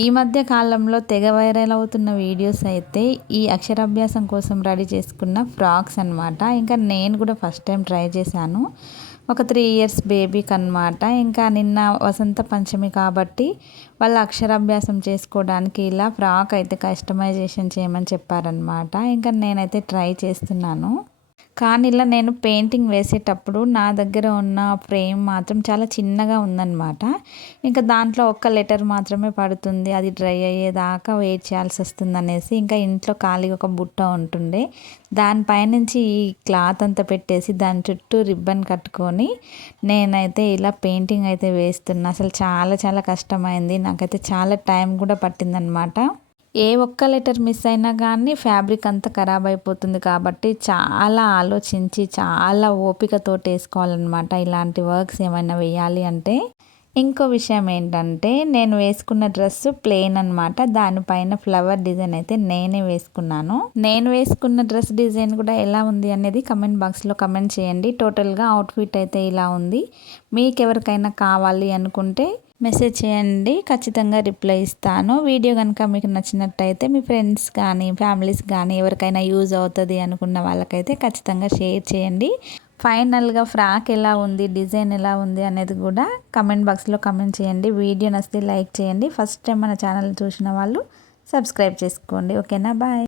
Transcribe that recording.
ఈ మధ్య కాలంలో తెగ వైరల్ అవుతున్న వీడియోస్ అయితే ఈ అక్షరాభ్యాసం కోసం రెడీ చేసుకున్న ఫ్రాక్స్ అనమాట. ఇంకా నేను కూడా ఫస్ట్ టైం ట్రై చేశాను. ఒక 3 ఇయర్స్ బేబీకి అనమాట. ఇంకా నిన్న వసంత పంచమి కాబట్టి వాళ్ళ అక్షరాభ్యాసం చేసుకోవడానికి ఇలా ఫ్రాక్ అయితే కస్టమైజేషన్ చేయమని చెప్పారనమాట. ఇంకా నేనైతే ట్రై చేస్తున్నాను. కానీ ఇలా నేను పెయింటింగ్ వేసేటప్పుడు నా దగ్గర ఉన్న ఫ్రేమ్ మాత్రం చాలా చిన్నగా ఉందన్నమాట. ఇంకా దాంట్లో ఒక్క లెటర్ మాత్రమే పడుతుంది. అది డ్రై అయ్యేదాకా వెయిట్ చేయాల్సి వస్తుంది అనేసి ఇంకా ఇంట్లో ఖాళీగా ఒక బుట్ట ఉంటుండే. దానిపైనుంచి ఈ క్లాత్ అంతా పెట్టేసి దాని చుట్టూ రిబ్బన్ కట్టుకొని నేనైతే ఇలా పెయింటింగ్ అయితే వేస్తున్నా. అసలు చాలా చాలా కష్టమైంది. నాకైతే చాలా టైం కూడా పట్టిందనమాట. ఏ ఒక్క లెటర్ మిస్ అయినా కానీ ఫ్యాబ్రిక్ అంతా ఖరాబ్ అయిపోతుంది కాబట్టి చాలా ఆలోచించి చాలా ఓపికతోటి వేసుకోవాలన్నమాట ఇలాంటి వర్క్స్ ఏమైనా వేయాలి అంటే. ఇంకో విషయం ఏంటంటే నేను వేసుకున్న డ్రెస్ ప్లెయిన్ అనమాట. దానిపైన ఫ్లవర్ డిజైన్ అయితే నేనే వేసుకున్నాను. నేను వేసుకున్న డ్రెస్ డిజైన్ కూడా ఎలా ఉంది అనేది కమెంట్ బాక్స్లో కమెంట్ చేయండి. టోటల్గా అవుట్ఫిట్ అయితే ఇలా ఉంది. మీకు ఎవరికైనా కావాలి అనుకుంటే మెసేజ్ చేయండి, ఖచ్చితంగా రిప్లై ఇస్తాను. వీడియో కనుక మీకు నచ్చినట్టయితే మీ ఫ్రెండ్స్ కానీ ఫ్యామిలీస్ కానీ ఎవరికైనా యూజ్ అవుతుంది అనుకున్న వాళ్ళకైతే ఖచ్చితంగా షేర్ చేయండి. ఫైనల్గా ఫ్రాక్ ఎలా ఉంది, డిజైన్ ఎలా ఉంది అనేది కూడా కమెంట్ బాక్స్లో కమెంట్ చేయండి. వీడియో నచ్చితే లైక్ చేయండి. ఫస్ట్ టైం మన ఛానల్ చూసిన వాళ్ళు సబ్స్క్రైబ్ చేసుకోండి. ఓకేనా, బాయ్.